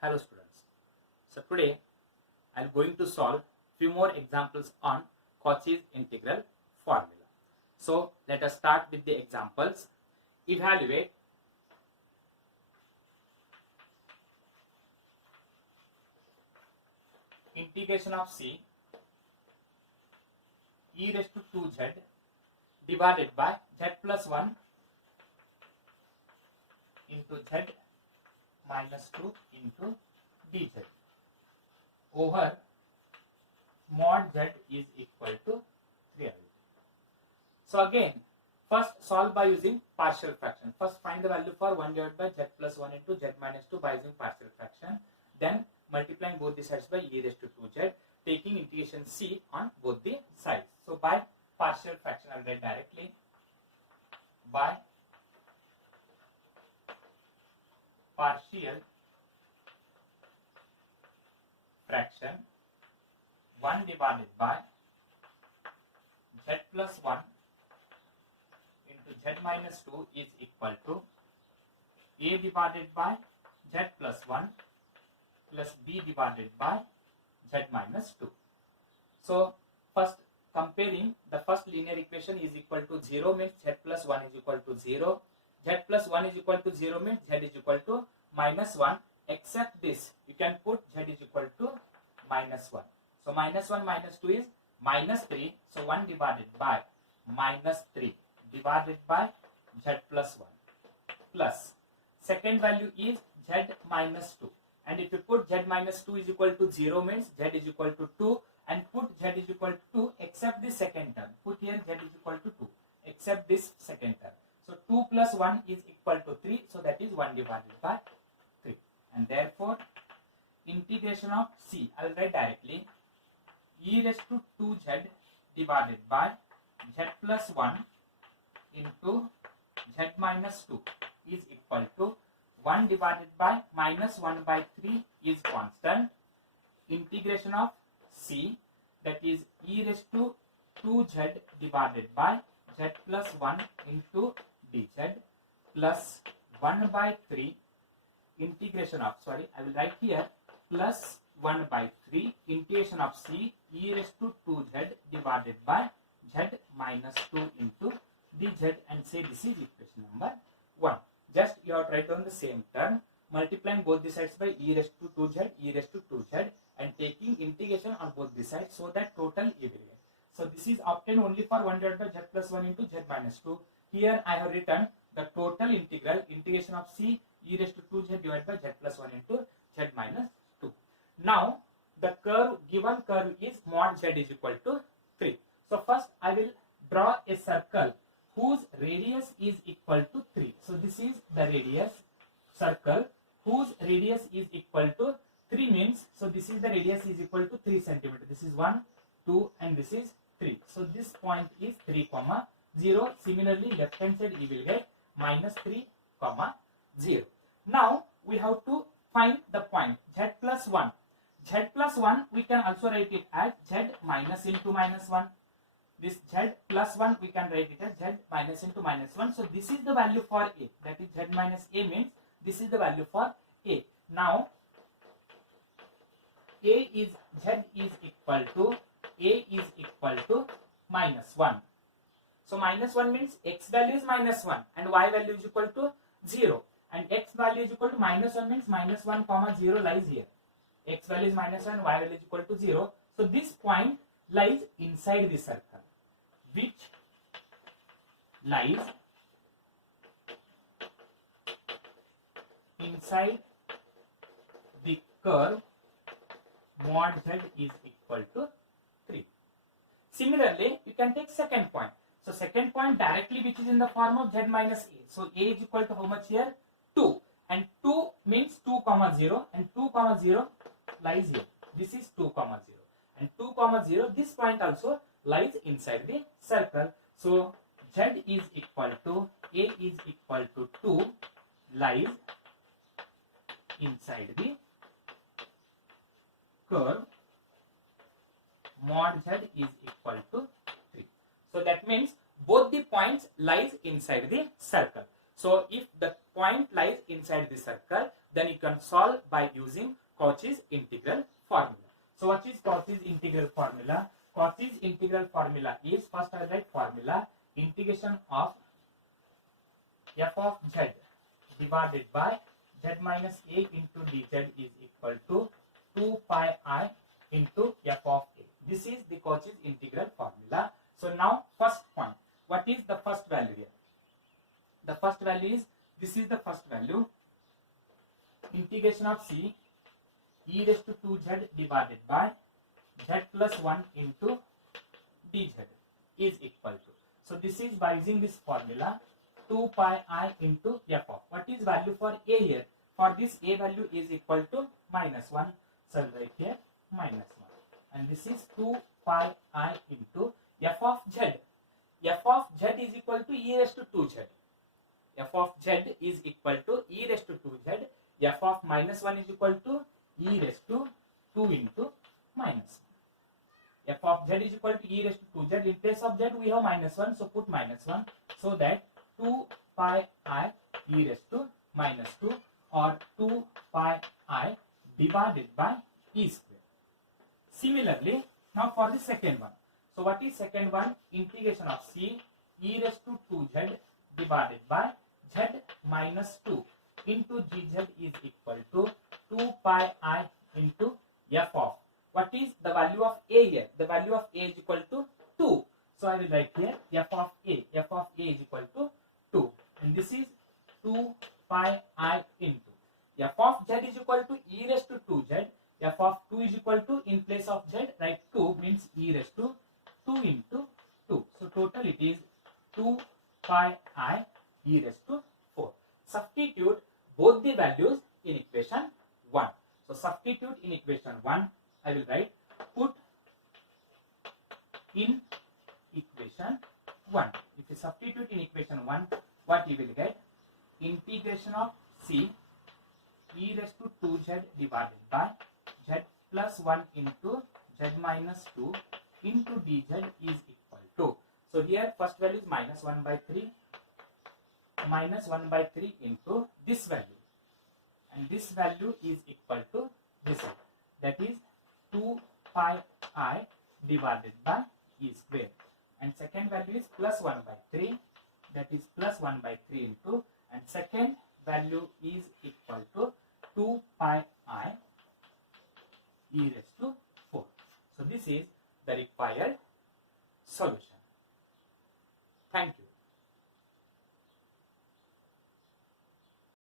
Hello students. So today I am going to solve few more examples on Cauchy's integral formula. So let us start with the examples. Evaluate integration of c e raised to 2z divided by z plus 1 into z minus 2 into dz over mod z is equal to reality. So again, first solve by using partial fraction. First find the value for 1 divided by z plus 1 into z minus 2 by using partial fraction. Then multiplying both the sides by e raised to 2z, taking integration c on both the sides. So by partial fraction, I'll write directly by partial fraction 1 divided by z plus 1 into z minus 2 is equal to a divided by z plus 1 plus b divided by z minus 2. So first comparing the first linear equation is equal to 0 means z plus 1 is equal to 0. Z plus 1 is equal to 0 means z is equal to minus 1, except this you can put z is equal to minus 1. So minus 1 minus 2 is minus 3. So 1 divided by minus 3 divided by z plus 1 plus second value is z minus 2. And if you put z minus 2 is equal to 0 means z is equal to 2, and put z is equal to 2 except this second term. Put here z is equal to 2 except this second term. So 2 plus 1 is equal to 3. So that is 1 divided by 3. And therefore integration of c, I will write directly e raised to 2z divided by z plus 1 into z minus 2 is equal to 1 divided by minus 1 by 3 is constant. Integration of c, that is e raised to 2z divided by z plus 1 into dz plus 1 by 3 integration of, I will write here plus 1 by 3 integration of c e raised to 2z divided by z minus 2 into dz, and say this is equation number 1. Just you have to write down the same term, multiplying both the sides by e raised to 2z, e raised to 2z, and taking integration on both the sides, so that total you will get. So this is obtained only for 1 divided by z plus 1 into z minus 2. Here I have written the total integral, integration of c e raised to 2z divided by z plus 1 into z minus 2. Now the curve, given curve is mod z is equal to 3. So first I will draw a circle whose radius is equal to 3. So this is the radius, circle whose radius is equal to 3 means, so this is the radius is equal to 3 centimeter. This is 1, 2 and this is 3. So this point is 3, 0. Similarly left hand side you will get minus 3, 0. Now we have to find the point z plus 1. Z plus 1 we can also write it as z minus into minus 1. This z plus 1 we can write it as z minus into minus 1. So this is the value for a, that is z minus a means this is the value for a. Now z is equal to minus 1. So minus 1 means x value is minus 1 and y value is equal to 0, and x value is equal to minus 1 means minus 1 0 lies here. X value is minus 1, y value is equal to 0. So this point lies inside the circle, which lies inside the curve mod z is equal to 3. Similarly, you can take second point. So second point directly which is in the form of z minus a. So a is equal to how much here? 2. And 2 means 2, 0 and 2, 0 lies here. This is 2, 0 and 2, 0. This point also lies inside the circle. So z is equal to a is equal to 2 lies inside the curve mod z is equal to 3. So that means both the points lies inside the circle. So if the point lies inside the circle, then you can solve by using Cauchy's integral formula. So what is Cauchy's integral formula? Cauchy's integral formula is, first I write formula, integration of f of z divided by z minus a into dz is equal to 2 pi I into f of a. This is the Cauchy's integral formula. So now first point, what is the first value here? The first value is, this is the first value, integration of c e raised to 2z divided by z plus 1 into dz is equal to. So this is by using this formula 2 pi I into f of. What is value for a here? For this a value is equal to minus 1. So right here minus 1. And this is 2 pi I into f of z. F of z is equal to e raised to 2z. F of z is equal to e raised to 2z. F of minus 1 is equal to e raised to 2 into minus 1. F of z is equal to e raised to 2z. In place of z we have minus 1, so put minus 1. So that 2 pi I e raised to minus 2 or 2 pi I divided by e square. Similarly, now for the second one. So what is second one? Integration of c e raised to 2z divided by z minus 2 into dz is equal to 2 pi I into f of. What is the value of a here? The value of a is equal to 2. So I will write here f of a. F of a is equal to 2. And this is 2 pi I into. F of z is equal to e raised to 2z. F of 2 is equal to, in place of z, write 2 means e raised to 2 into 2. So total it is 2 pi I e raised to 4. Substitute both the values in equation 1. So substitute in equation 1, I will write, put in equation 1. If you substitute in equation 1, what you will get? Integration of c e raised to 2z divided by z plus 1 into z minus 2 into dz is equal to. So here first value is minus 1 by 3. Minus 1 by 3 into this value. And this value is equal to this. That is 2 pi I divided by e square. And second value is plus 1 by 3. That is plus 1 by 3 into, and second value is equal to 2 pi I e raised to 4. So this is the required solution. Thank you.